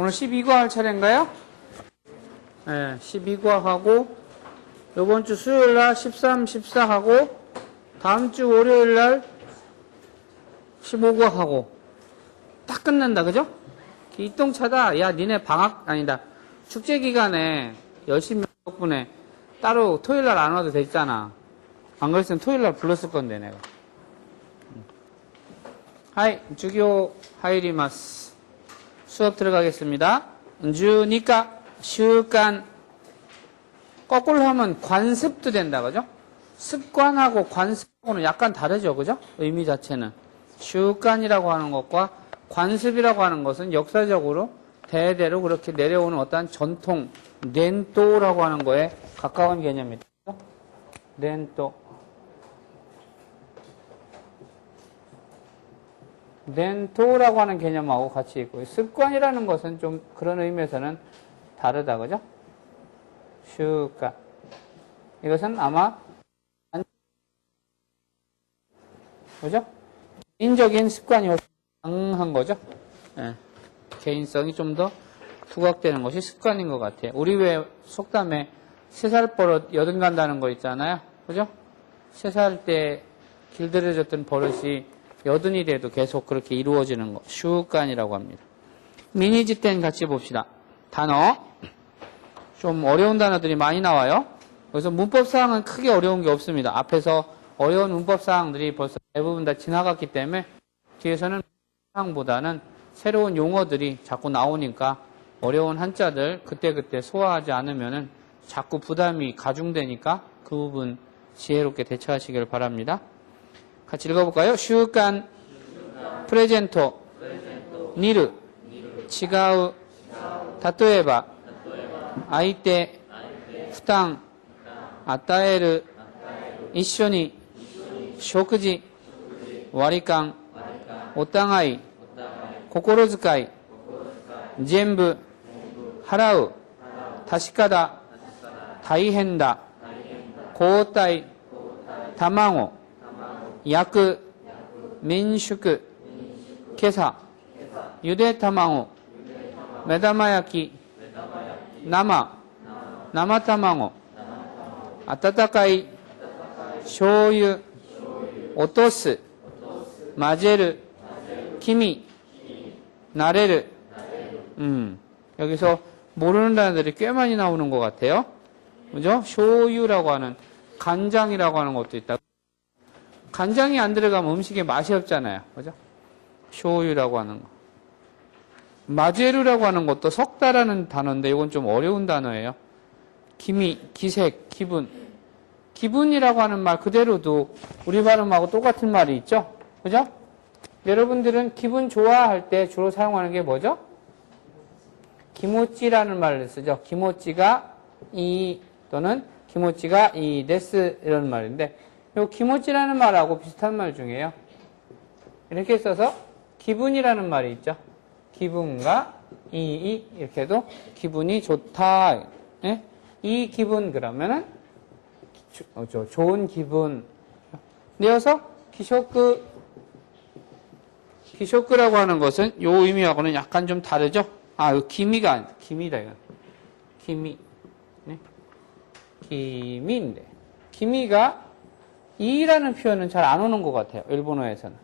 오늘 12과 할 차례인가요? 네, 12과 하고 요번 주 수요일 날 13, 14 하고 다음 주 월요일 날 15과 하고 딱 끝난다. 그죠? 이똥차다. 야, 니네 방학 아니다. 축제 기간에 열심히 덕분에 따로 토요일 날 안 와도 됐잖아. 안 그랬으면 토요일 날 불렀을 건데 내가. 하이, 주교 하이리마스. 수업 들어가겠습니다. 주니까 習慣. 거꾸로 하면 관습도 된다. 그죠? 습관하고 관습하고는 약간 다르죠. 그죠? 의미 자체는. 習慣이라고 하는 것과 관습이라고 하는 것은 역사적으로 대대로 그렇게 내려오는 어떠한 전통, 렌또라고 하는 거에 가까운 개념입니다. 렌또. 렌토라고 하는 개념하고 같이 있고, 습관이라는 것은 좀 그런 의미에서는 다르다. 그죠? 習慣. 이것은 아마 그죠? 개인적인 습관이 강한 거죠. 네. 개인성이 좀 더 부각되는 것이 습관인 것 같아요. 우리 왜 속담에 3살 버릇 여든 간다는 거 있잖아요. 그죠? 3살 때 길들여졌던 버릇이 여든이 돼도 계속 그렇게 이루어지는 거. 習慣이라고 합니다. 미니지 땐 같이 봅시다. 단어. 좀 어려운 단어들이 많이 나와요. 그래서 문법사항은 크게 어려운 게 없습니다. 앞에서 어려운 문법사항들이 벌써 대부분 다 지나갔기 때문에 뒤에서는 사항보다는 새로운 용어들이 자꾸 나오니까 어려운 한자들 그때그때 소화하지 않으면 자꾸 부담이 가중되니까 그 부분 지혜롭게 대처하시길 바랍니다. 같이 읽어볼까요? 習慣 프레젠토 見る 違う 例えば 相手 負担 与える 一緒に 食事 割り勘 お互い 心遣い 全部 払う 確かだ 大変だ 交代 卵 焼く 民宿 今朝 ゆで卵 目玉焼き 生 生卵 温かい 醤油 落とす 混ぜる 김이 慣れる 여기서 모르는 단어들이 꽤 많이 나오는 것 같아요. 그죠? 쇼유라고 하는 간장이라고 하는 것도 있다. 간장이 안 들어가면 음식에 맛이 없잖아요. 그죠? 쇼유라고 하는 거. 마제루라고 하는 것도 석다라는 단어인데 이건 좀 어려운 단어예요. 기미, 기색, 기분. 기분이라고 하는 말 그대로도 우리 발음하고 똑같은 말이 있죠? 그죠? 여러분들은 기분 좋아할 때 주로 사용하는 게 뭐죠? 기모찌라는 말을 쓰죠. 기모찌가 이 또는 기모찌가 이 데스 이런 말인데 이 기모찌라는 말하고 비슷한 말 중에요. 이렇게 써서 기분이라는 말이 있죠. 기분과 이 이렇게 해도 기분이 좋다. 네? 이 기분 그러면은 좋은 기분. 이어서 기쇼크라고 하는 것은 요 의미하고는 약간 좀 다르죠. 아, 이 기미가 아니다. 기미다 이거. 기미. 네? 기미인데 기미가 이라는 표현은 잘 안 오는 것 같아요. 일본어에서는.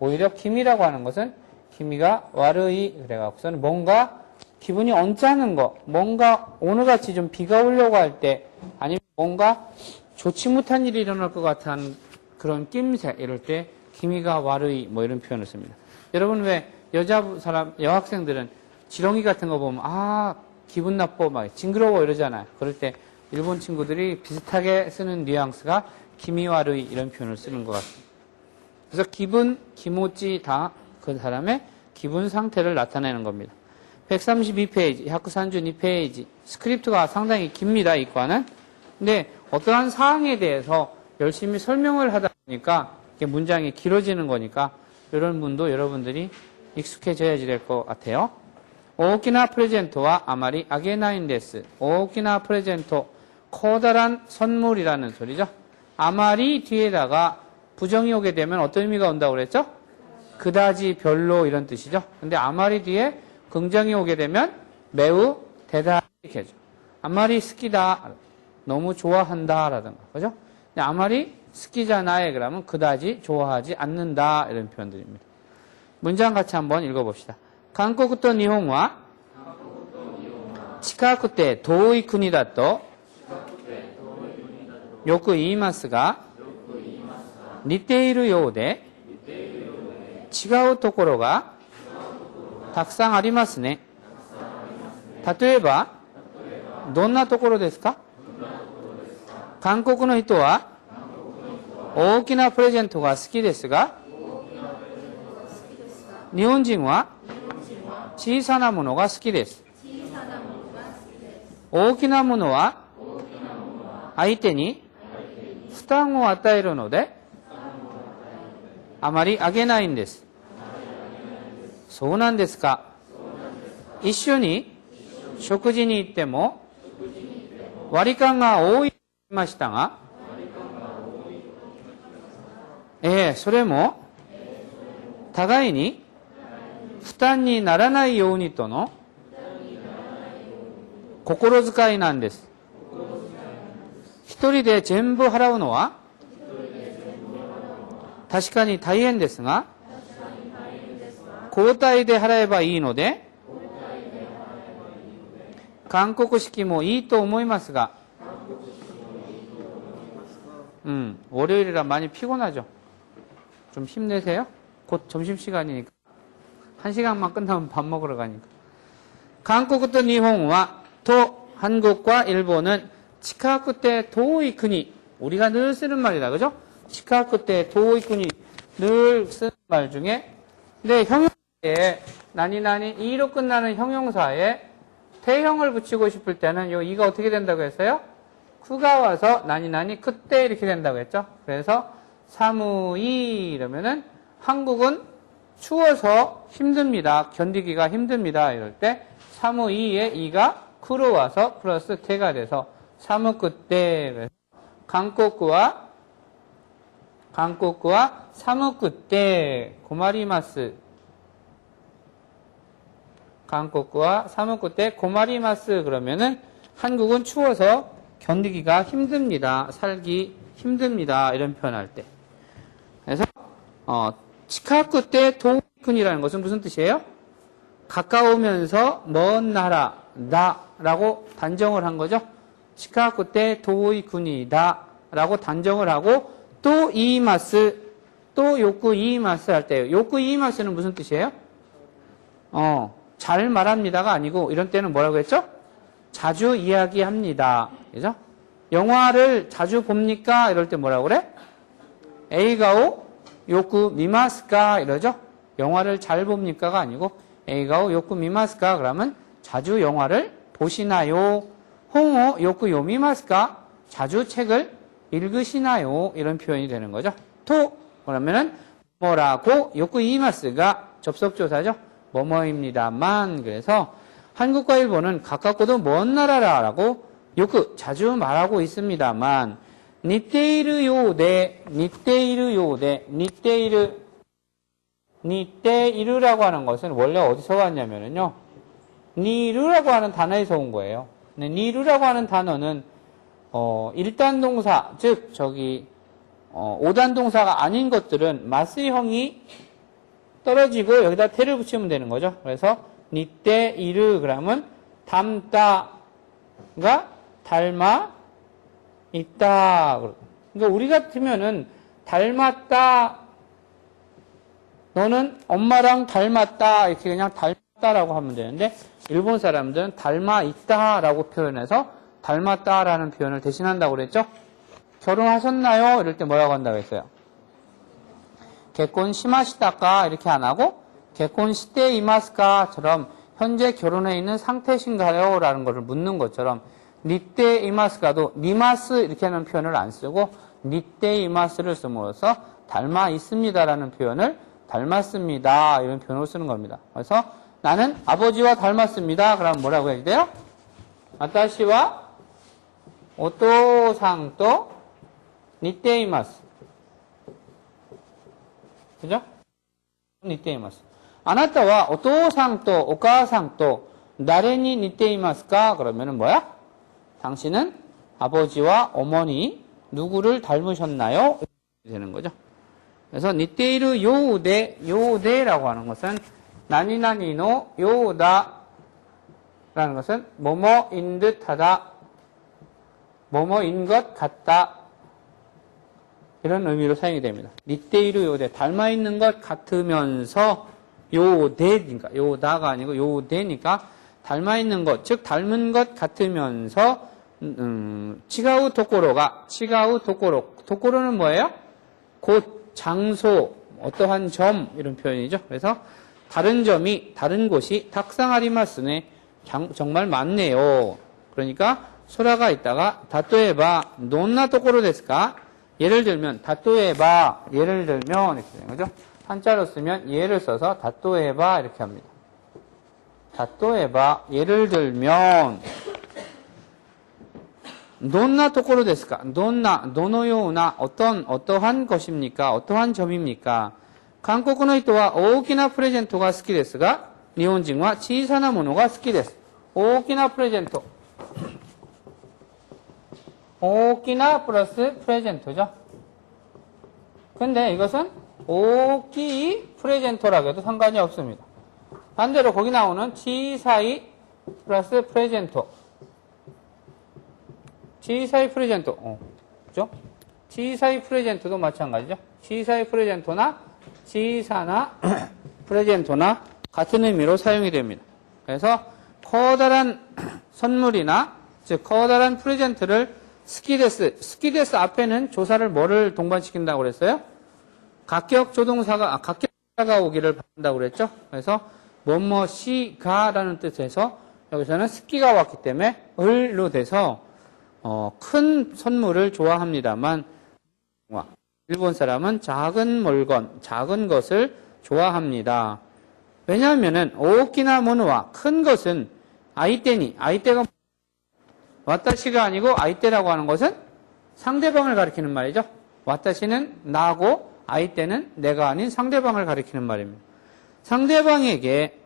오히려 기미라고 하는 것은 기미가 와르이 그래갖고서는 뭔가 기분이 언짢은 거, 뭔가 오늘같이 좀 비가 오려고 할 때 아니면 뭔가 좋지 못한 일이 일어날 것 같은 그런 낌새 이럴 때 기미가 와르이 뭐 이런 표현을 씁니다. 여러분 왜 여학생들은 지렁이 같은 거 보면 아 기분 나빠 막 징그러워 이러잖아요. 그럴 때 일본 친구들이 비슷하게 쓰는 뉘앙스가 기미와르이 이런 표현을 쓰는 것 같습니다. 그래서 기분, 기모찌 다 그 사람의 기분 상태를 나타내는 겁니다. 132페이지, 하쿠산준 2페이지. 스크립트가 상당히 깁니다, 이 과는. 근데 어떠한 사항에 대해서 열심히 설명을 하다 보니까 이게 문장이 길어지는 거니까 이런 분도 여러분들이 익숙해져야지 될 것 같아요. 오키나 프레젠토와 아마리 아게나인데스. 오키나 프레젠토, 커다란 선물이라는 소리죠. 아마리 뒤에다가 부정이 오게 되면 어떤 의미가 온다고 그랬죠? 그다지 별로 이런 뜻이죠. 근데 아마리 뒤에 긍정이 오게 되면 매우 대단히 이렇게 하죠. 아마리 스키다. 너무 좋아한다. 라든가. 그죠? 아마리 스키잖아요. 그러면 그다지 좋아하지 않는다. 이런 표현들입니다. 문장 같이 한번 읽어봅시다. 한국と日本は近くて遠い国だとよく言いますが、似ているようで違うところがたくさんありますね。例えば、どんなところですか？韓国の人は大きなプレゼントが好きですが、日本人は小さなものが好きです。大きなものは相手に負担を与えるのであまりあげないんです。そうなんですか。一緒に食事に行っても割り勘が多いと言いましたが、それも互いに負担にならないようにとの心遣いなんです。一人で全部払うのは確かに大変ですが、交代で払えばいいので、韓国式もいいと思いますが、월요일이라 많이 피곤하죠? 좀 힘내세요. 곧 점심시간이니까. 1시간만 끝나면 밥 먹으러 가니까. 한국과 일본과 또 한국과 일본은 치카쿠て 遠い国. 우리가 늘 쓰는 말이다. 그죠? 치카쿠て 遠い国. 늘 쓰는 말 중에. 근데 형용사에, 나니나니, 이로 끝나는 형용사에 대형을 붙이고 싶을 때는 요 이가 어떻게 된다고 했어요? 쿠가 와서 나니나니 그때 이렇게 된다고 했죠. 그래서 사무이 이러면은 한국은 추워서 힘듭니다. 견디기가 힘듭니다. 이럴 때 사무이에 이가 쿠로 와서 플러스 테가 돼서 사무쿠때. 한국과 사무쿠때 고마리마스. 한국과 사무쿠때 고마리마스 그러면은 한국은 추워서 견디기가 힘듭니다. 살기 힘듭니다. 이런 표현할 때. 그래서 치카쿠때 도이쿤이라는 것은 무슨 뜻이에요? 가까우면서 먼 나라다라고 단정을 한 거죠. 치카쿠때 도이쿤이다 라고 단정을 하고 또 이마스 또 요쿠 이마스 할 때요. 요쿠 이마스는 무슨 뜻이에요? 잘 말합니다가 아니고 이런 때는 뭐라고 했죠? 자주 이야기합니다. 그죠? 영화를 자주 봅니까? 이럴 때 뭐라고 그래? 에이가오 요쿠 미마스까? 이러죠? 영화를 잘 봅니까가 아니고 에이가오 요쿠 미마스까? 그러면 자주 영화를 보시나요? 홍오 요쿠 요미마스까? 자주 책을 읽으시나요? 이런 표현이 되는 거죠. 토 그러면은 뭐라고 요쿠 이마스가 접속조사죠. 뭐뭐입니다만. 그래서 한국과 일본은 가깝고도 먼 나라라고 요크 자주 말하고 있습니다만 니테이르 요데 니테이르라고 하는 것은 원래 어디서 왔냐면요. 니르라고 하는 단어에서 온 거예요. 근데 니르라고 하는 단어는 1단 동사, 즉 저기 5단 동사가 아닌 것들은 마스형이 떨어지고 여기다 테를 붙이면 되는 거죠. 그래서 니테이르 그러면 닮다가 닮아 있다. 그러니까 우리 같으면은 닮았다. 너는 엄마랑 닮았다. 이렇게 그냥 닮았다라고 하면 되는데 일본 사람들은 닮아 있다라고 표현해서 닮았다라는 표현을 대신한다고 그랬죠. 결혼하셨나요? 이럴 때 뭐라고 한다고 했어요? 개콘 시마시다까 이렇게 안 하고 개콘 시대 이마스까처럼 현재 결혼해 있는 상태신가요? 라는 것을 묻는 것처럼 니때 이마스가도 니마스 이렇게 하는 표현을 안 쓰고 니때 이마스를 씀으로써 닮아 있습니다라는 표현을 닮았습니다 이런 표현을 쓰는 겁니다. 그래서 나는 아버지와 닮았습니다. 그럼 뭐라고 해야 돼요? 아타시와 오토상또 니때 이마스. 그죠? 니때 이마스. あなたはお父さんとお母さんと 나레니 니테이마스까? 그러면은 뭐야? 당신은 아버지와 어머니 누구를 닮으셨나요? 되는 거죠. 그래서 니테이르 요우데, 요우데라고 하는 것은 나니나니노 요우다 라는 것은 뭐뭐인 듯하다, 뭐뭐인 것 같다, 이런 의미로 사용이 됩니다. 니테이르 요데, 닮아있는 것 같으면서 요데니까, 요다가 아니고 요데니까 닮아있는 것, 즉 닮은 것 같으면서 치가우 도코로가, 치가우 도코로, 도코로는 뭐예요? 곳, 장소, 어떠한 점, 이런 표현이죠. 그래서 다른 점이, 다른 곳이 탁상아리마스네, 정말 많네요. 그러니까 소라가 있다가 다또에바 논나 도코로 데스까? 예를 들면 다또에바, 예를 들면 이렇게 되는 거죠. 한자로 쓰면 예를 써서 다또에바 이렇게 합니다. 다또에바, 예를 들면 논나 도코로 데스까? 논나, 노노요나, 어떠한 것입니까? 어떠한 점입니까? 한국의人は 大きなプレゼントが好きですが、日本人は小さなものが好きです。大きなプレゼント。大きな 플러스 프레젠토죠. 근데 이것은 大きい 프레젠토라고 해도 상관이 없습니다. 반대로 거기 나오는 小さい 플러스 프레젠토. 小さい 프레젠토. 그죠? 小さい 프레젠토도 마찬가지죠. 小さい 프레젠토나 小さな 프레젠토나 같은 의미로 사용이 됩니다. 그래서 커다란 선물이나 즉 커다란 프레젠트를 스키데스, 스키데스 앞에는 조사를 뭐를 동반시킨다고 그랬어요? 각격 조동사가 각격사가 오기를 바란다고 그랬죠. 그래서 뭐뭐시가라는 뜻에서 여기서는 스키가 왔기 때문에 을로 돼서 큰 선물을 좋아합니다만 일본 사람은 작은 물건, 작은 것을 좋아합니다. 왜냐하면은 오키나 모노와 큰 것은 아이떼니, 아이떼가 와타시가 아니고 아이떼라고 하는 것은 상대방을 가리키는 말이죠. 와타시는 나고 아이떼는 내가 아닌 상대방을 가리키는 말입니다. 상대방에게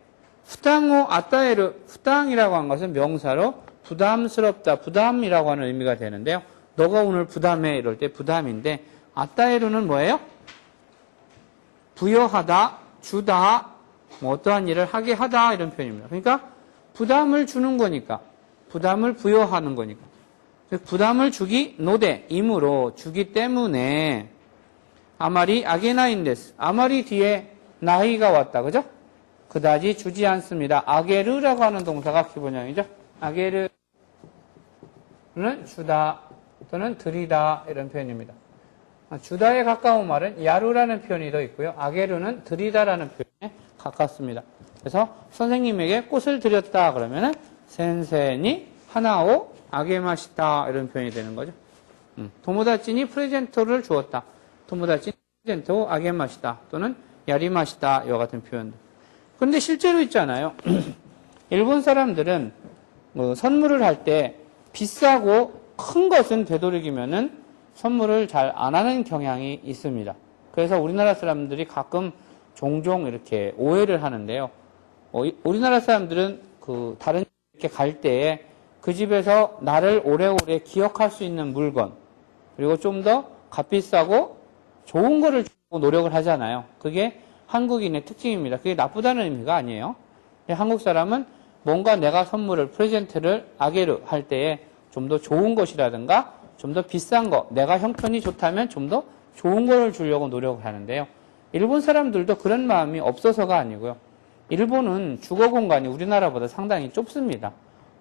후당오 아따에르, 후당이라고 하는 것은 명사로 부담스럽다, 부담이라고 하는 의미가 되는데요. 너가 오늘 부담해 이럴 때 부담인데 아따에르는 뭐예요? 부여하다, 주다, 뭐 어떠한 일을 하게 하다 이런 표현입니다. 그러니까 부담을 주는 거니까, 부담을 부여하는 거니까. 부담을 주기 노대, 임으로 주기 때문에 아마리 아게나인데스. 아마리 뒤에 나이가 왔다, 그죠? 그다지 주지 않습니다. 아게르라고 하는 동사가 기본형이죠. 아게르는 주다 또는 드리다 이런 표현입니다. 주다에 가까운 말은 야루라는 표현이 더 있고요. 아게르는 드리다라는 표현에 가깝습니다. 그래서 선생님에게 꽃을 드렸다 그러면은 센세니 하나오 아게마시다 이런 표현이 되는 거죠. 도모다치니 프레젠토를 주었다. 도모다치니 프레젠토 아게마시다 또는 야리마시다 이와 같은 표현들. 그런데 실제로 있잖아요. 일본 사람들은 선물을 할 때 비싸고 큰 것은 되도록이면은 선물을 잘 안 하는 경향이 있습니다. 그래서 우리나라 사람들이 가끔 종종 이렇게 오해를 하는데요. 우리나라 사람들은 다른 집에 갈 때에 그 집에서 나를 오래오래 기억할 수 있는 물건, 그리고 좀 더 값비싸고 좋은 거를 주고 노력을 하잖아요. 그게 한국인의 특징입니다. 그게 나쁘다는 의미가 아니에요. 한국 사람은 뭔가 내가 선물을, 프레젠트를 아게르 할 때에 좀 더 좋은 것이라든가 좀 더 비싼 거, 내가 형편이 좋다면 좀 더 좋은 거를 주려고 노력을 하는데요. 일본 사람들도 그런 마음이 없어서가 아니고요. 일본은 주거 공간이 우리나라보다 상당히 좁습니다.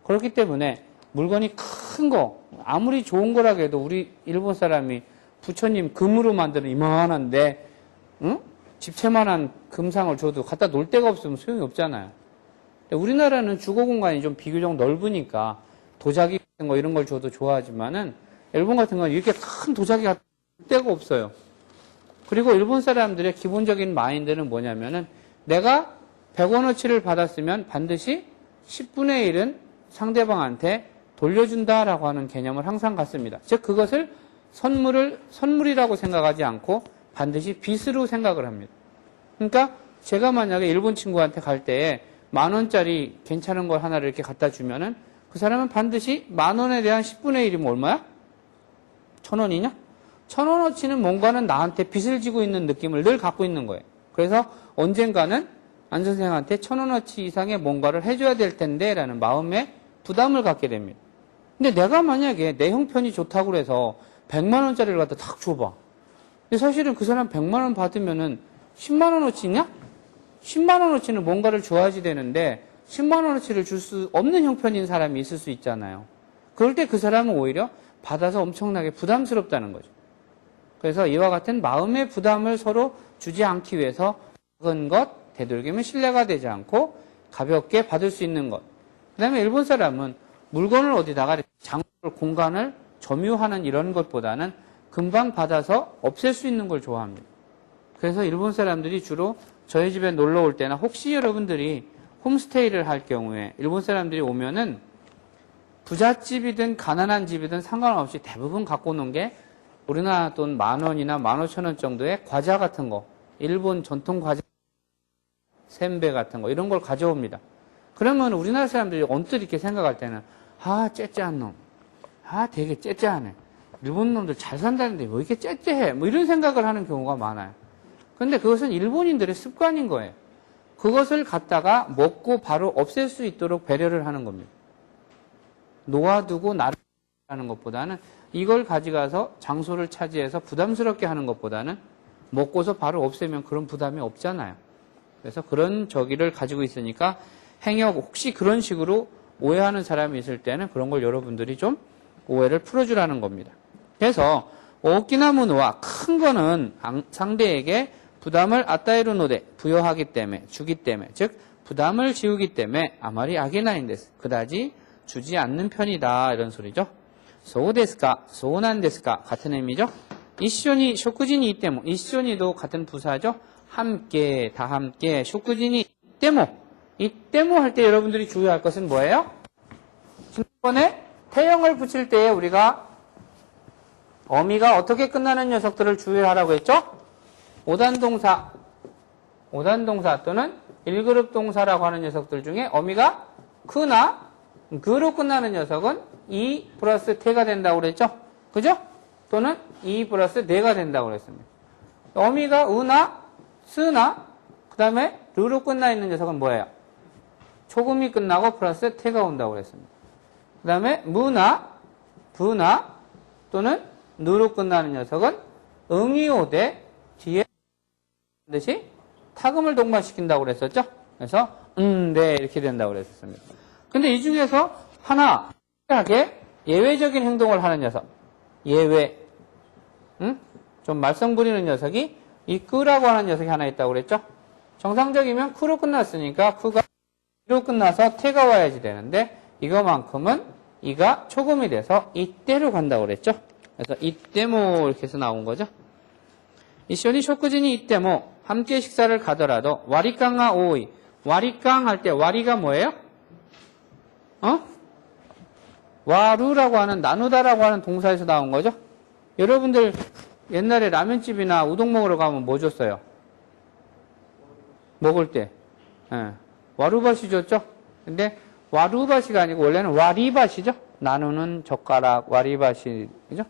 그렇기 때문에 물건이 큰 거, 아무리 좋은 거라고 해도 우리 일본 사람이 부처님 금으로 만드는 이만한데, 응? 집채만한 금상을 줘도 갖다 놓을 데가 없으면 소용이 없잖아요. 우리나라는 주거 공간이 좀 비교적 넓으니까 도자기 같은 거 이런 걸 줘도 좋아하지만은 일본 같은 건 이렇게 큰 도자기 같은 데가 없어요. 그리고 일본 사람들의 기본적인 마인드는 뭐냐면은 내가 100원어치를 받았으면 반드시 10분의 1은 상대방한테 돌려준다라고 하는 개념을 항상 갖습니다. 즉 그것을 선물이라고 생각하지 않고 반드시 빚으로 생각을 합니다. 그러니까 제가 만약에 일본 친구한테 갈 때에 10,000원짜리 괜찮은 걸 하나를 이렇게 갖다 주면은 그 사람은 반드시 10,000원에 대한 10분의 1이면 얼마야? 1,000원이냐? 1,000원어치는 뭔가는 나한테 빚을 지고 있는 느낌을 늘 갖고 있는 거예요. 그래서 언젠가는 안 선생한테 1,000원어치 이상의 뭔가를 해줘야 될 텐데 라는 마음에 부담을 갖게 됩니다. 근데 내가 만약에 내 형편이 좋다고 그래서 100만원짜리를 갖다 탁 줘봐. 근데 사실은 그 사람 100만원 받으면은 10만원어치냐? 10만원어치는 뭔가를 줘야지 되는데 10만원어치를 줄 수 없는 형편인 사람이 있을 수 있잖아요. 그럴 때 그 사람은 오히려 받아서 엄청나게 부담스럽다는 거죠. 그래서 이와 같은 마음의 부담을 서로 주지 않기 위해서 작은 것, 되도록이면 신뢰가 되지 않고 가볍게 받을 수 있는 것. 그 다음에 일본 사람은 물건을 어디다가 장소를, 공간을 점유하는 이런 것보다는 금방 받아서 없앨 수 있는 걸 좋아합니다. 그래서 일본 사람들이 주로 저희 집에 놀러 올 때나 혹시 여러분들이 홈스테이를 할 경우에 일본 사람들이 오면은 부잣집이든 가난한 집이든 상관없이 대부분 갖고 오는 게 우리나라 돈 10,000원이나 15,000원 정도의 과자 같은 거, 일본 전통 과자, 셈베 같은 거 이런 걸 가져옵니다. 그러면 우리나라 사람들이 언뜻 이렇게 생각할 때는 째째한 놈, 되게 째째하네. 일본 놈들 잘 산다는데 왜 이렇게 째째해? 뭐 이런 생각을 하는 경우가 많아요. 그런데 그것은 일본인들의 습관인 거예요. 그것을 갖다가 먹고 바로 없앨 수 있도록 배려를 하는 겁니다. 놓아두고 나르는 것보다는 이걸 가져가서 장소를 차지해서 부담스럽게 하는 것보다는 먹고서 바로 없애면 그런 부담이 없잖아요. 그래서 그런 저기를 가지고 있으니까 행역 혹시 그런 식으로 오해하는 사람이 있을 때는 그런 걸 여러분들이 좀 오해를 풀어주라는 겁니다. 그래서 오키나무노와 큰 거는 상대에게 부담을 아따에루노데 부여하기 때문에 주기 때문에 즉 부담을 지우기 때문에 아마리 아게나인데스 그다지 주지 않는 편이다 이런 소리죠. 소데스까 소난데스까 같은 의미죠. 이쇼니 쇼쿠지니 이때모 이쇼니도 같은 부사죠. 함께 다 함께 쇼쿠지니 이때모 할 때 여러분들이 주의할 것은 뭐예요? 지난번에 태형을 붙일 때에 우리가 어미가 어떻게 끝나는 녀석들을 주의하라고 했죠? 오단동사 또는 1그룹 동사라고 하는 녀석들 중에 어미가 크나 그로 끝나는 녀석은 이 플러스 태가 된다고 그랬죠? 그죠? 또는 이 플러스 네가 된다고 그랬습니다. 어미가 으나 스나 그 다음에 르로 끝나 있는 녀석은 뭐예요? 초금이 끝나고 플러스 태가 온다고 그랬습니다. 그 다음에 무나 부나 또는 누로 끝나는 녀석은 응이 오되 뒤에 반드시 타금을 동반시킨다고 그랬었죠? 그래서 네 이렇게 된다고 그랬었습니다. 근데 이 중에서 하나 특별하게 예외적인 행동을 하는 녀석 예외 좀 말썽 부리는 녀석이 이 끄라고 하는 녀석이 하나 있다고 그랬죠? 정상적이면 쿠로 끝났으니까 쿠가 이로 끝나서 태가 와야지 되는데 이거만큼은 이가 초금이 돼서 이때로 간다고 그랬죠? 그래서 이때모 이렇게 해서 나온 거죠. 이쇼니 쇼쿠지니 이때모 함께 식사를 가더라도 와리깡가 오이 와리깡 할 때 와리가 뭐예요? 와루라고 하는 나누다라고 하는 동사에서 나온 거죠. 여러분들 옛날에 라면집이나 우동 먹으러 가면 뭐 줬어요? 먹을 때 와루밭이 줬죠. 근데 와루밭이가 아니고 원래는 와리밭이죠. 나누는 젓가락 와리밭이 그죠?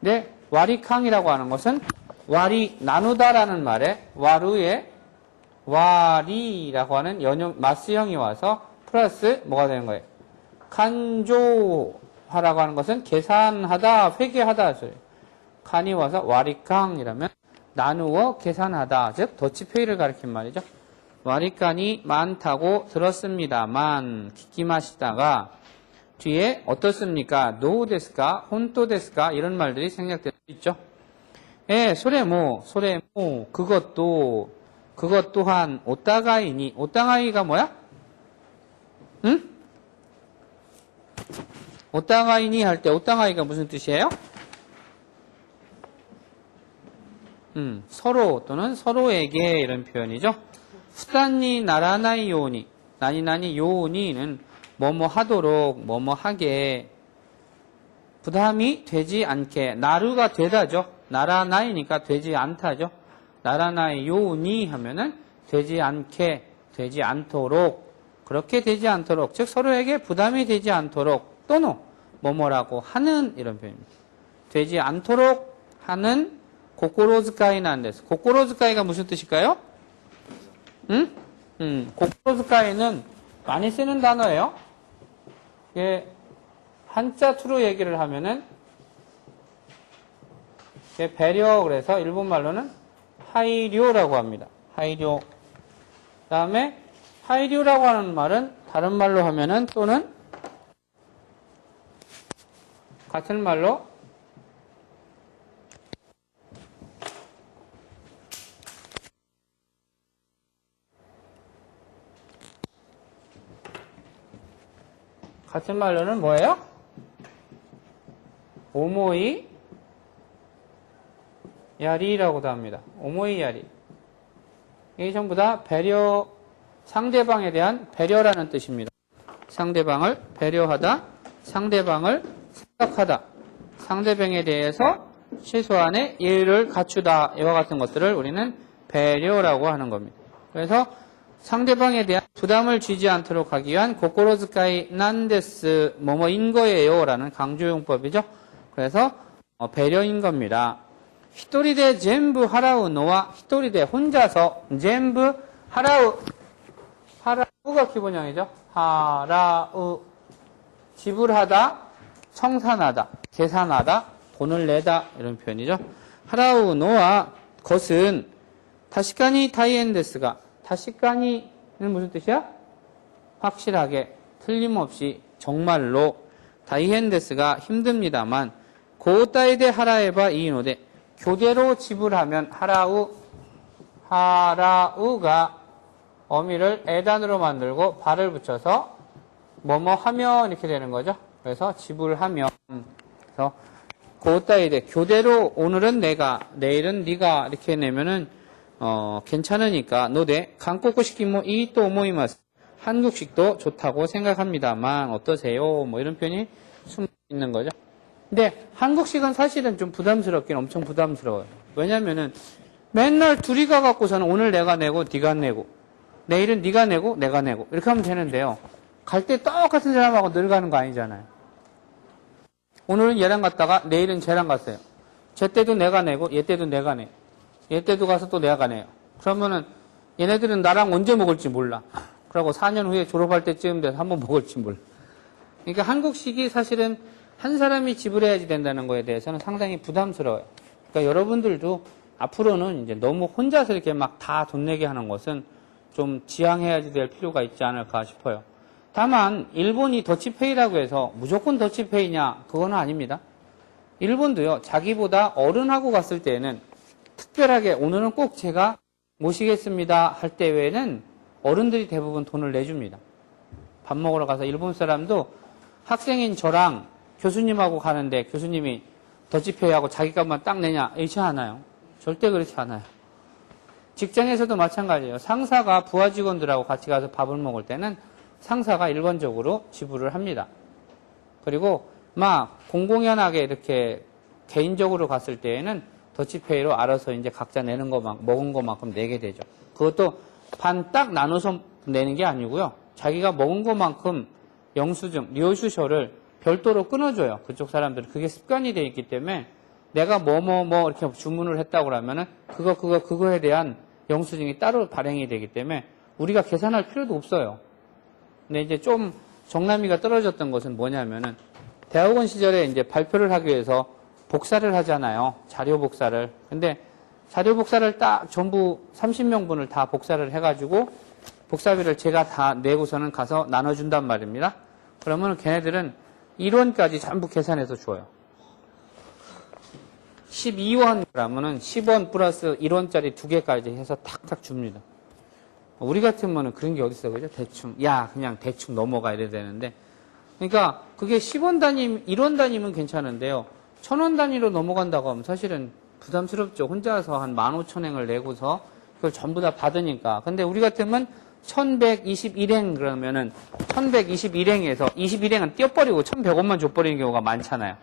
근데 와리캉이라고 하는 것은 와리 나누다라는 말에 와루에 와리라고 하는 마스형이 와서 플러스 뭐가 되는 거예요? 칸조하라고 하는 것은 계산하다, 회계하다 소리. 칸이 와서 와리캉이라면 나누어 계산하다, 즉 더치페이를 가리킨 말이죠. 와리칸이 많다고 들었습니다만 기끼마시다가 뒤에 어떻습니까? 노우 데스까? 혼토 데스까? 이런 말들이 생략될 수 있죠. 소레모 그것 또한 오따가이니 오따가이가 뭐야? 응? 오따가이니 할 때 오따가이가 무슨 뜻이에요? 서로 또는 서로에게 이런 표현이죠. 후단니 나라나이 요니 나니나니 요니는 뭐뭐 하도록 뭐뭐 하게 부담이 되지 않게 나루가 되다죠. 나라나이니까 되지 않다죠. 나라나이 요니 하면은 되지 않게 되지 않도록 그렇게 되지 않도록, 즉 서로에게 부담이 되지 않도록 또는 뭐뭐라고 하는 이런 표현입니다. 되지 않도록 하는 고코로즈카이는 데스. 고코로즈카이가 무슨 뜻일까요? 고코로즈카이는 많이 쓰는 단어예요. 이게 한자 투로 얘기를 하면은 배려, 그래서 일본말로는 하이료라고 합니다. 하이료. 그 다음에 하이료라고 하는 말은 다른 말로 하면은 또는 같은 말로 는 뭐예요? 오모이 야리라고도 합니다. 오모이 야리. 이게 전부 다 배려, 상대방에 대한 배려라는 뜻입니다. 상대방을 배려하다, 상대방을 생각하다, 상대방에 대해서 최소한의 예의를 갖추다, 이와 같은 것들을 우리는 배려라고 하는 겁니다. 그래서 상대방에 대한 부담을 주지 않도록 하기 위한 고코로즈카이 난데스 뭐뭐인 거예요 라는 강조용법이죠. 그래서 배려인 겁니다. 히토리데 전부 하라우 노와 히토리데 혼자서 전부 하라우, 하라우가 기본형이죠. 하라우, 지불하다, 청산하다, 계산하다, 돈을 내다, 이런 표현이죠. 하라우 노와 것은 다시카니 다이엔데스가, 다시카니는 무슨 뜻이야? 확실하게, 틀림없이, 정말로, 다이엔데스가 힘듭니다만, 고타이데 하라에바 이노데, 교대로 지불하면 하라우가 어미를 에단으로 만들고 발을 붙여서 뭐뭐 하면 이렇게 되는 거죠. 그래서 지불하면, 그래서 고따이데 교대로 오늘은 내가, 내일은 네가 이렇게 내면은 괜찮으니까 노데 한국식이 뭐 이 또 모이마스, 한국식도 좋다고 생각합니다만 어떠세요? 뭐 이런 표현이 숨어 있는 거죠. 근데 한국식은 사실은 좀 부담스럽긴 엄청 부담스러워요. 왜냐면은 맨날 둘이 가갖고서는 오늘 내가 내고 네가 내고 내일은 네가 내고 내가 내고 이렇게 하면 되는데요. 갈 때 똑같은 사람하고 늘 가는 거 아니잖아요. 오늘은 얘랑 갔다가 내일은 쟤랑 갔어요. 쟤 때도 내가 내고 얘 때도 내가 내. 얘 때도 가서 또 내가 내요. 그러면은 얘네들은 나랑 언제 먹을지 몰라. 그러고 4년 후에 졸업할 때쯤 돼서 한번 먹을지 몰라. 그러니까 한국식이 사실은 한 사람이 지불해야지 된다는 거에 대해서는 상당히 부담스러워요. 그러니까 여러분들도 앞으로는 이제 너무 혼자서 이렇게 막 다 돈 내게 하는 것은 좀 지양해야지 될 필요가 있지 않을까 싶어요. 다만 일본이 더치페이라고 해서 무조건 더치페이냐 그거는 아닙니다. 일본도요 자기보다 어른하고 갔을 때는 특별하게 오늘은 꼭 제가 모시겠습니다 할 때 외에는 어른들이 대부분 돈을 내줍니다. 밥 먹으러 가서 일본 사람도 학생인 저랑 교수님하고 가는데 교수님이 더치페이하고 자기 값만 딱 내냐 이렇지 않아요. 절대 그렇지 않아요. 직장에서도 마찬가지예요. 상사가 부하 직원들하고 같이 가서 밥을 먹을 때는 상사가 일반적으로 지불을 합니다. 그리고 막 공공연하게 이렇게 개인적으로 갔을 때에는 더치페이로 알아서 이제 각자 내는 것만 먹은 것만큼 내게 되죠. 그것도 반 딱 나눠서 내는 게 아니고요. 자기가 먹은 것만큼 영수증, 료슈쇼를 별도로 끊어줘요. 그쪽 사람들은 그게 습관이 돼 있기 때문에 내가 뭐 이렇게 주문을 했다고 그러면은 그거에 대한 영수증이 따로 발행이 되기 때문에 우리가 계산할 필요도 없어요. 근데 이제 좀 정남이가 떨어졌던 것은 뭐냐면은 대학원 시절에 이제 발표를 하기 위해서 복사를 하잖아요. 자료 복사를. 근데 자료 복사를 딱 전부 30명분을 다 복사를 해가지고 복사비를 제가 다 내고서는 가서 나눠준단 말입니다. 그러면 걔네들은 1원까지 전부 계산해서 줘요. 12원 그러면은 10원 플러스 1원짜리 2개까지 해서 탁탁 줍니다. 우리 같으면은 그런 게 어딨어, 그죠? 대충. 야, 그냥 대충 넘어가 이래야 되는데. 그러니까 그게 10원 단위, 1원 단위면 괜찮은데요. 1000원 단위로 넘어간다고 하면 사실은 부담스럽죠. 혼자서 한 15,000엔을 내고서 그걸 전부 다 받으니까. 근데 우리 같으면 1121행 그러면은 1121행에서 21행은 떼어버리고 1100원만 줘버리는 경우가 많잖아요.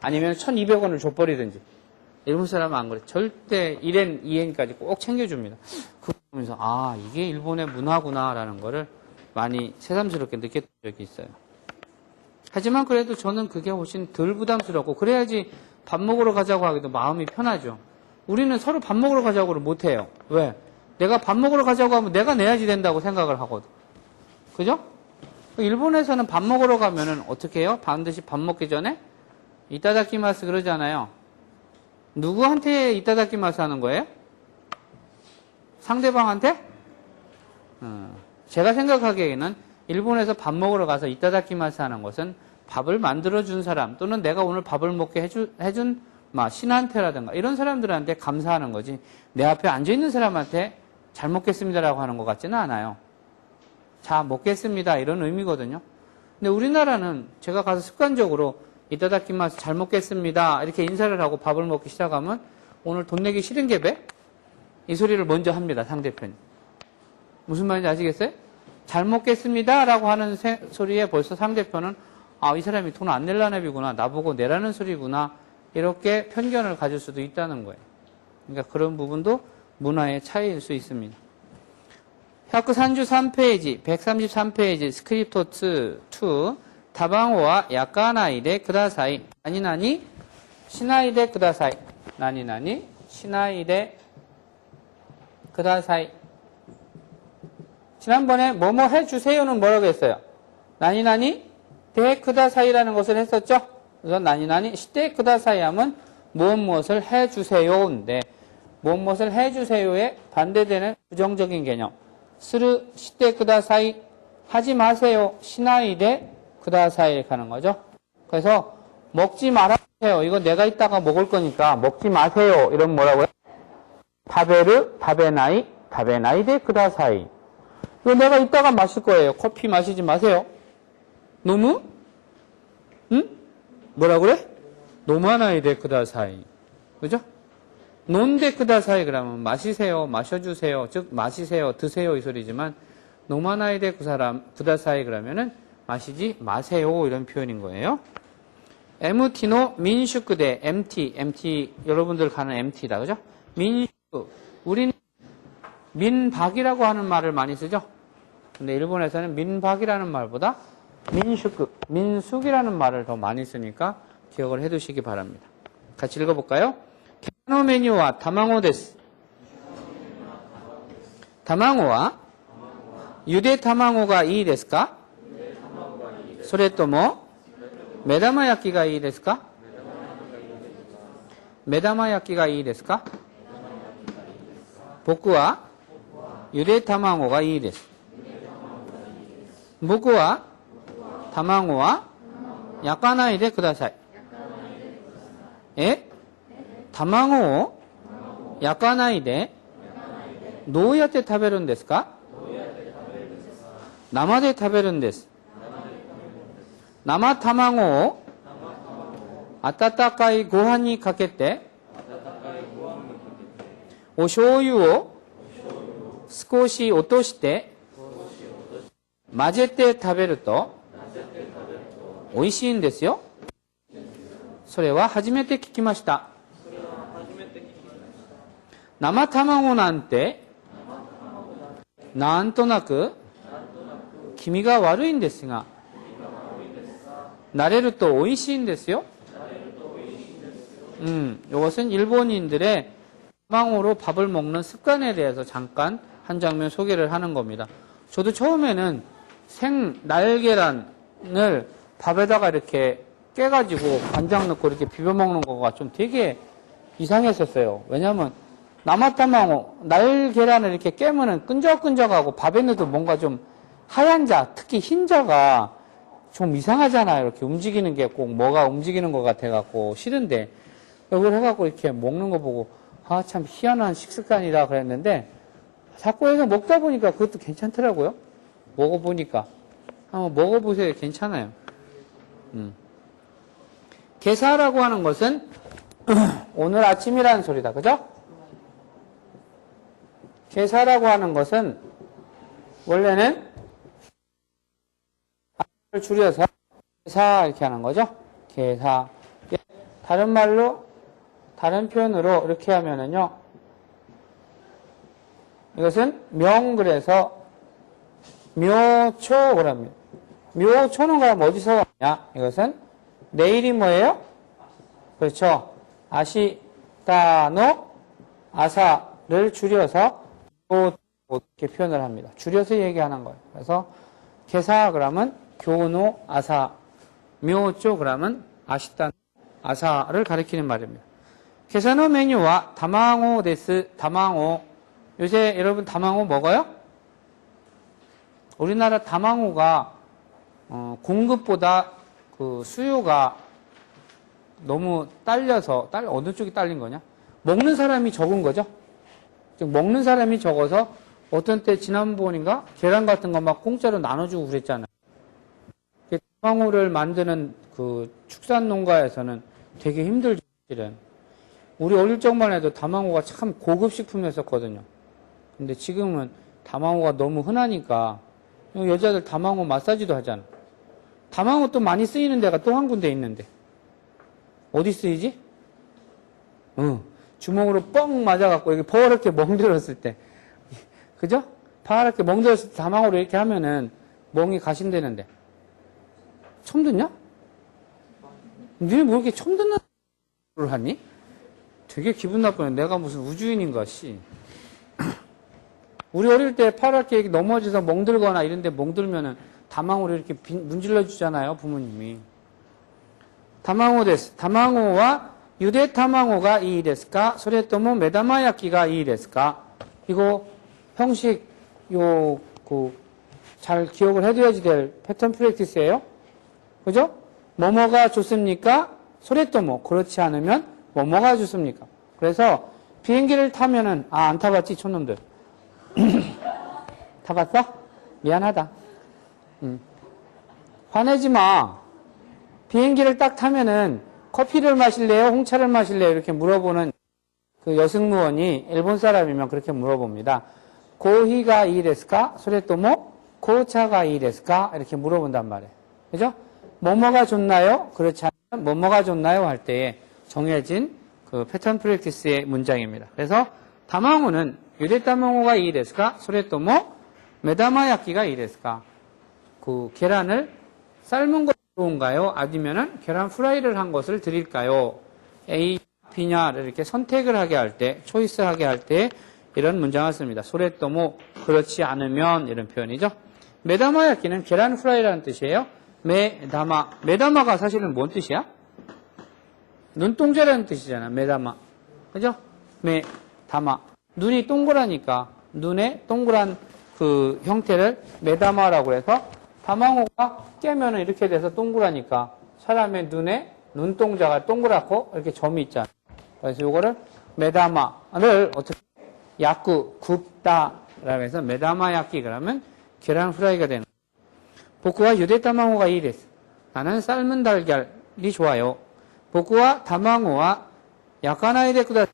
아니면 1200원을 줘버리든지. 일본 사람은 안 그래. 절대 1엔, 2엔까지 꼭 챙겨줍니다. 그거 보면서, 아, 이게 일본의 문화구나라는 거를 많이 새삼스럽게 느꼈던 적이 있어요. 하지만 그래도 저는 그게 훨씬 덜 부담스럽고 그래야지 밥 먹으러 가자고 하기도 마음이 편하죠. 우리는 서로 밥 먹으러 가자고를 못해요. 왜? 내가 밥 먹으러 가자고 하면 내가 내야지 된다고 생각을 하거든. 그죠? 일본에서는 밥 먹으러 가면은 어떻게 해요? 반드시 밥 먹기 전에 이타다키마스 그러잖아요. 누구한테 이타다키마스 하는 거예요? 상대방한테? 제가 생각하기에는 일본에서 밥 먹으러 가서 이타다키마스 하는 것은 밥을 만들어준 사람 또는 내가 오늘 밥을 먹게 해준 신한테라든가 이런 사람들한테 감사하는 거지 내 앞에 앉아있는 사람한테 잘 먹겠습니다라고 하는 것 같지는 않아요. 자, 먹겠습니다 이런 의미거든요. 근데 우리나라는 제가 가서 습관적으로 이타다키마스 잘 먹겠습니다 이렇게 인사를 하고 밥을 먹기 시작하면 오늘 돈 내기 싫은 게배? 이 소리를 먼저 합니다. 상대편이. 무슨 말인지 아시겠어요? 잘 먹겠습니다 라고 하는 소리에 벌써 상대편은 이 사람이 돈 안 낼라는 애비구나. 나보고 내라는 소리구나. 이렇게 편견을 가질 수도 있다는 거예요. 그러니까 그런 부분도 문화의 차이일 수 있습니다. 133페이지, 133페이지 스크립토 2 다방호와 야카나이데 쿠다사이 나니나니 시나이데 쿠다사이 나니나니 시나이데 쿠다사이 지난번에 뭐뭐 해주세요는 뭐라고 했어요? 나니나니 데 쿠다사이라는 것을 했었죠? 그래서 나니나니 시대 쿠다사이 하면 무엇을 해주세요인데 무엇을 해주세요에 반대되는 부정적인 개념 스르 시대 쿠다사이 하지 마세요 시나이데 쿠다사이 이렇게 하는 거죠. 그래서 먹지 말아주세요. 이거 내가 이따가 먹을 거니까 먹지 마세요. 이런 뭐라고요? 타베르 타베나이 타베나이데 쿠다사이 이거 내가 이따가 마실 거예요. 커피 마시지 마세요. 너무? 응? 뭐라 그래? 노마나이데 쿠다사이. 그죠? 논데 쿠다사이 그러면 마시세요, 마셔주세요, 즉 마시세요, 드세요 이 소리지만 노마나이데 쿠다사이 그러면은 마시지 마세요 이런 표현인 거예요. MT노 민슈크대 MT 여러분들 가는 MT다 그죠? 민슈크 우리는 민박이라고 하는 말을 많이 쓰죠. 근데 일본에서는 민박이라는 말보다 민숙이라는 말을 더 많이 쓰니까 기억을 해두시기 바랍니다. 같이 읽어볼까요? 게노 메뉴와 타마고 데스. 타마고와 유대 타마고가 이ですか? それとも目玉焼きがいいですか? 目玉焼きがいいですか? 僕はゆで卵がいいです。僕は卵は焼かないでください。卵を焼かないでどうやって食べるんですか? 生で食べるんです。生卵を温かいご飯にかけてお醤油を少し落として混ぜて食べると美味しいんですよ。それは初めて聞きました。生卵なんてなんとなく気味が悪いんですが慣れると美味しいんですよ。이것은 일본인들의 타망으로 밥을 먹는 습관에 대해서 잠깐 한 장면 소개를 하는 겁니다. 저도 처음에는 생 날계란을 밥에다가 이렇게 깨가지고 간장 넣고 이렇게 비벼 먹는 거가 좀 되게 이상했었어요. 왜냐면 남아타망어 날계란을 이렇게 깨면은 끈적끈적하고 밥에 넣어도 뭔가 좀 하얀 자, 특히 흰 자가 좀 이상하잖아요. 이렇게 움직이는 게 꼭 뭐가 움직이는 것 같아갖고 싫은데 이걸 해갖고 이렇게 먹는 거 보고 참 희한한 식습관이다 그랬는데 자꾸 해서 먹다 보니까 그것도 괜찮더라고요. 먹어보니까 한번 먹어보세요. 괜찮아요. 게사라고 하는 것은 오늘 아침이라는 소리다. 그죠? 게사라고 하는 것은 원래는 를 줄여서 게사 이렇게 하는 거죠. 게사. 다른 말로 다른 표현으로 이렇게 하면은요. 이것은 명 그래서 묘초 그럽니다. 묘초는 그럼 어디서 왔냐? 이것은 내일이 뭐예요? 그렇죠. 아시다노 아사를 줄여서 묘 이렇게 표현을 합니다. 줄여서 얘기하는 거예요. 그래서 개사 그러면 교노 아사, 묘초 그러면 아시다노 아사를 가리키는 말입니다. 계산의 메뉴와 다망오 데스, 다망오. 요새 여러분 다망오 먹어요? 우리나라 다망오가 공급보다 그 수요가 너무 딸려서, 어느 쪽이 딸린 거냐? 먹는 사람이 적은 거죠? 즉, 먹는 사람이 적어서 어떤 때 지난번인가 계란 같은 거 막 공짜로 나눠주고 그랬잖아요. 다망오를 만드는 그 축산 농가에서는 되게 힘들죠, 사실은. 우리 어릴 적만 해도 다망오가 참 고급 식품이었었거든요. 근데 지금은 다망오가 너무 흔하니까 여자들 다망오 마사지도 하잖아. 다망오 또 많이 쓰이는 데가 또 한 군데 있는데. 어디 쓰이지? 주먹으로 뻥 맞아갖고 여기 퍼렇게 멍들었을 때. 그죠? 파랗게 멍들었을 때 다망오로 이렇게 하면은 멍이 가신다는데. 처음 듣냐? 니네 뭐 이렇게 처음 듣는 걸 하니? 되게 기분 나쁘네. 내가 무슨 우주인인가, 씨. 우리 어릴 때 파랗게 넘어져서 멍들거나 이런 데 멍들면은 다망오를 이렇게 문질러 주잖아요, 부모님이. 다망오 데스. 다망오와 유대 다망오가 이 데스까? 소레토모 메다마야키가 이 데스까? 이거 형식, 잘 기억을 해둬야지 될 패턴 프랙티스예요. 그죠? 뭐뭐가 좋습니까? 소레토모. 그렇지 않으면 뭐가 좋습니까? 그래서 비행기를 타면은, 안 타봤지, 촌놈들. 타봤어? 미안하다. 화내지 마. 비행기를 딱 타면은 커피를 마실래요? 홍차를 마실래요? 이렇게 물어보는 그 여승무원이 일본 사람이면 그렇게 물어봅니다. 고히가 이 데스까? 소레토모 고차가 이 데스까? 이렇게 물어본단 말이에요. 그죠? 뭐뭐가 좋나요? 그렇지 않으면 뭐뭐가 좋나요? 할 때에 정해진 그 패턴 프랙티스의 문장입니다. 그래서 다망오는 유대 다망오가 이 데스까? 소레토모 메다마야키가 이 데스까? 그 계란을 삶은 것이 좋은가요? 아니면은 계란 프라이를 한 것을 드릴까요? A, B냐를 이렇게 선택을 하게 할 때, 초이스하게 할 때 이런 문장을 씁니다. 소레토모 그렇지 않으면 이런 표현이죠. 메다마야키는 계란 프라이라는 뜻이에요. 메다마가 사실은 뭔 뜻이야? 눈동자라는 뜻이잖아. 메다마. 그죠? 메다마. 눈이 동그라니까 눈의 동그란 그 형태를 메다마라고 해서 다망오가 깨면은 이렇게 돼서 동그라니까 사람의 눈에 눈동자가 동그랗고 이렇게 점이 있잖아. 그래서 이거를 메다마를 어떻게 야쿠 굽다라고 해서 메다마 야끼 그러면 계란 프라이가 되는 거예요. 보쿠와 유대 다망오가 이 데스. 나는 삶은 달걀이 좋아요. 보쿠와 다망오와 야카나이데 쿠다사이.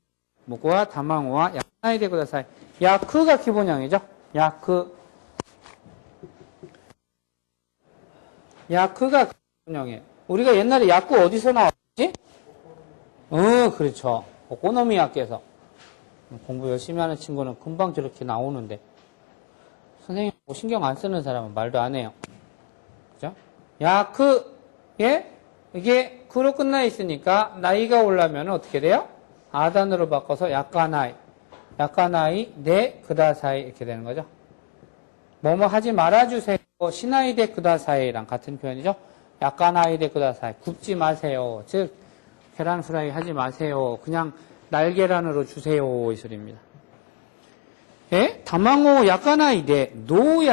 보쿠와 다망오와 야카나이데 쿠다사이. 야크가 기본형이죠. 야크가 기본형이에요. 우리가 옛날에 야쿠 어디서 나왔지? 그렇죠. 오코노미야끼에서. 공부 열심히 하는 친구는 금방 저렇게 나오는데 선생님 신경 안 쓰는 사람은 말도 안 해요. 그죠? 야크에 이게 크로 끝나 있으니까 나이가 올라면 어떻게 돼요? 아단으로 바꿔서 야카나이 네 그다사이 이렇게 되는 거죠. 뭐뭐 하지 말아주세요. 시나이데 그다사이랑 같은 표현이죠. 야카나이데 그다사이. 굽지 마세요. 즉 계란 프라이 하지 마세요. 그냥 날계란으로 주세요. 이 소리입니다. 예? 다망오 야카나이데 노우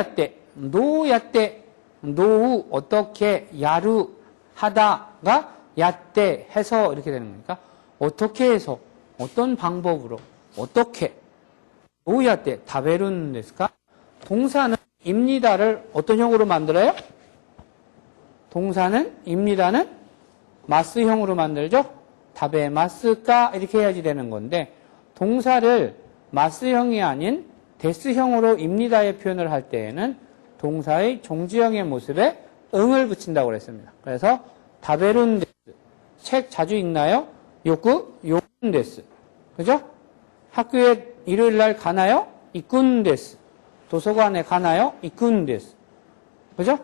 어떻게 야루 하다가 야떼 해서 이렇게 되는 거니까 어떻게 해서 어떤 방법으로 어떻게 노야떼 다베룬 데스까? 동사는 입니다를 어떤 형으로 만들어요? 동사는 입니다는 마스형으로 만들죠? 다베 마스까 이렇게 해야지 되는 건데 동사를 마스형이 아닌 데스형으로 입니다의 표현을 할 때에는 동사의 종지형의 모습에 응을 붙인다고 그랬습니다. 그래서 다베룬 데스. 책 자주 읽나요? 요꾼 데스. 그죠? 학교에 일요일 날 가나요? 이꾼 데스. 도서관에 가나요? 이꾼 데스. 그죠?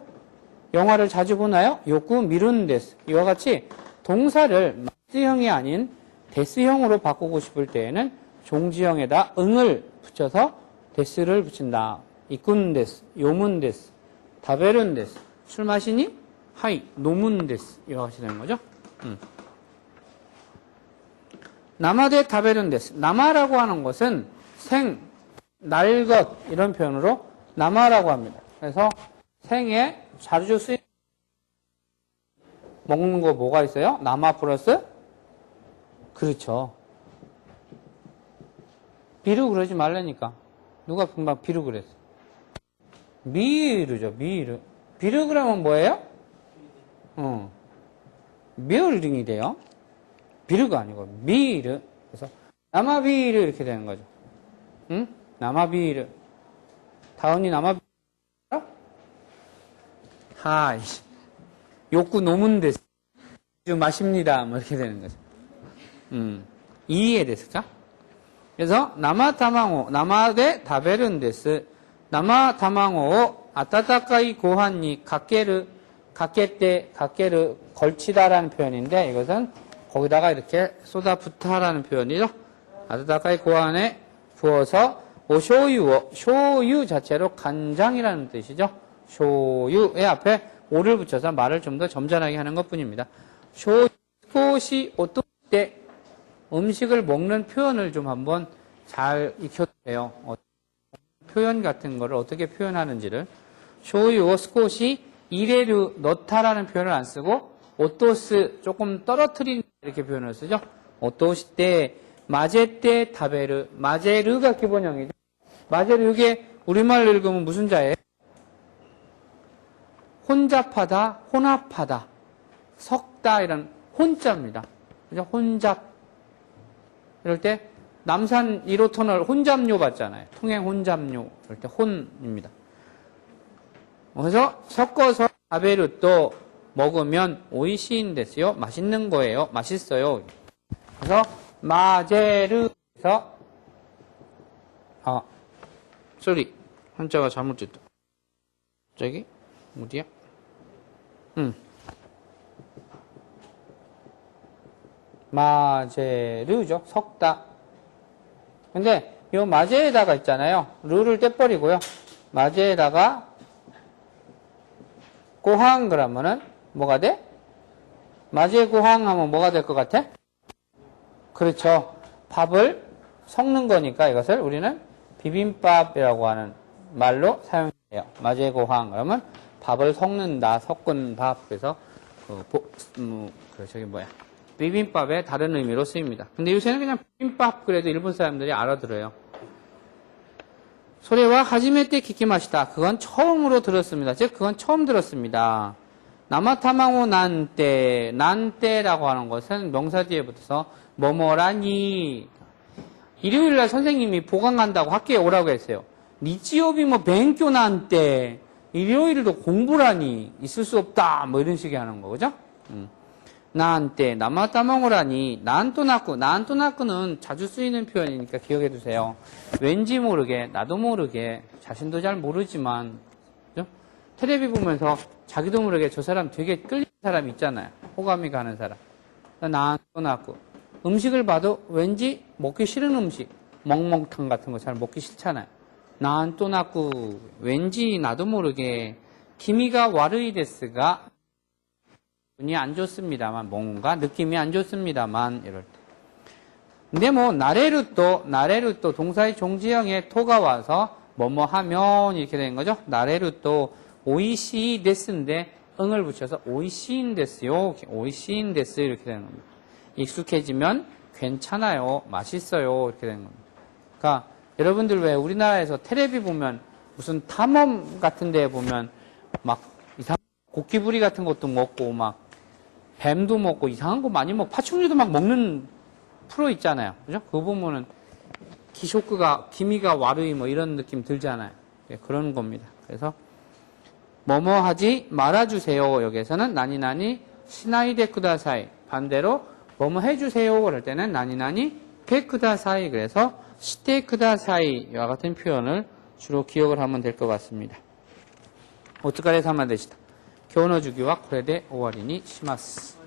영화를 자주 보나요? 요쿠 미룬 데스. 이와 같이 동사를 마스형이 아닌 데스형으로 바꾸고 싶을 때에는 종지형에다 응을 붙여서 데스를 붙인다. 이꾼 데스, 요문 데스, 다베룬 데스. 술 마시니? 하이, 노문 데스. 이와 같이 되는 거죠. 나마데 다베룬 데스. 나마라고 하는 것은 생, 날 것 이런 표현으로 나마라고 합니다. 그래서 생에 자주 쓰이는 먹는 거 뭐가 있어요? 나마 플러스? 그렇죠. 비루 그러지 말라니까. 누가 금방 비루 그랬어? 미르죠, 미르. 비루 그러면 뭐예요? 미얼링이 돼요. 비루가 아니고 미르. 그래서 나마비르 이렇게 되는 거죠. 응? 나마비르. 다은이 나마비르? 하이씨. 욕구 노문 데스. 좀 마십니다. 뭐 이렇게 되는 거죠. 이해됐을까? 그래서 나마타망오, 나마데 다베른 데스. 나마타망오 아타타카이 고한니 가케르, 가케르 걸치다라는 표현인데 이것은 거기다가 이렇게 쏟아붓다라는 표현이죠. 아타타카이 고한에 부어서 오쇼유, 쇼유 자체로 간장이라는 뜻이죠. 쇼유의 앞에 오를 붙여서 말을 좀 더 점잖하게 하는 것 뿐입니다. 쇼시 어떤 때 음식을 먹는 표현을 좀 한번 잘 익혀주세요. 표현 같은 거를 어떻게 표현하는지를. 쇼유 스코시 이레류 넣다라는 표현을 안 쓰고 오토스 조금 떨어뜨린 이렇게 표현을 쓰죠. 오토시 때 마제 때 타베르. 마제르가 기본형이죠. 마제르 이게 우리말로 읽으면 무슨 자예요? 혼잡하다, 혼합하다, 섞다 이런 혼자입니다. 그죠? 혼잡. 이럴 때 남산 1호 터널 혼잡료 받잖아요. 통행 혼잡료. 이럴 때 혼입니다. 그래서 섞어서 다베르 또 먹으면 오이시인 데스요. 맛있는 거예요. 맛있어요. 그래서 마제르에서 쏘리 한자가 잘못됐다. 저기 어디야? 마제르죠. 섞다. 근데 이 마제에다가 있잖아요. 르를 떼버리고요. 마제에다가 고항 그러면은 뭐가 돼? 마제 고항 하면 뭐가 될 것 같아? 그렇죠. 밥을 섞는 거니까 이것을 우리는 비빔밥이라고 하는 말로 사용해요. 마제 고항 그러면 밥을 섞는다, 섞은 밥. 그래서 비빔밥의 다른 의미로 쓰입니다. 근데 요새는 그냥 비빔밥 그래도 일본 사람들이 알아들어요. 소리와 하지메테 키키마시다. 그건 처음으로 들었습니다. 즉 그건 처음 들었습니다. 나마타망오 난때, 난때라고 하는 것은 명사 뒤에 붙어서 뭐뭐라니. 일요일날 선생님이 보강 간다고 학교에 오라고 했어요. 니치요비 뭐 뱅교 난때. 일요일도 공부라니 있을 수 없다 뭐 이런 식의 하는 거 그죠? 나한테 나마타망오라니 난또나쿠는 자주 쓰이는 표현이니까 기억해 두세요. 왠지 모르게 나도 모르게 자신도 잘 모르지만 그죠? 텔레비 보면서 자기도 모르게 저 사람 되게 끌리는 사람 있잖아요. 호감이 가는 사람. 난또나쿠 음식을 봐도 왠지 먹기 싫은 음식 멍멍탕 같은 거 잘 먹기 싫잖아요. 난또나쿠 왠지 나도 모르게 기미가 와르이 데스가 기분이 안 좋습니다만 뭔가 느낌이 안 좋습니다만 이럴 때. 근데 뭐 나레루 또 동사의 종지형에 토가 와서 뭐뭐 하면 이렇게 되는 거죠. 나레루 또 오이시 데스인데 응을 붙여서 오이시인 데스요. 오이시인 데스 이렇게 되는 겁니다. 익숙해지면 괜찮아요. 맛있어요. 이렇게 되는 겁니다. 그러니까 여러분들 왜 우리나라에서 텔레비 보면 무슨 탐험 같은 데 보면 막 이상한 고기부리 같은 것도 먹고 막 뱀도 먹고 이상한 거 많이 먹고 파충류도 막 먹는 프로 있잖아요. 그죠? 그거 보면은 기미가 와르이 뭐 이런 느낌 들잖아요. 네, 그런 겁니다. 그래서 뭐뭐 하지 말아주세요. 여기에서는 나니나니 시나이데 쿠다사이 반대로 뭐뭐 해주세요. 그럴 때는 나니나니 페쿠다사이 그래서 시테 쿠다사이와 같은 표현을 주로 기억을 하면 될 것 같습니다. お疲れ様でした。今日の授業はこれで終わりにします。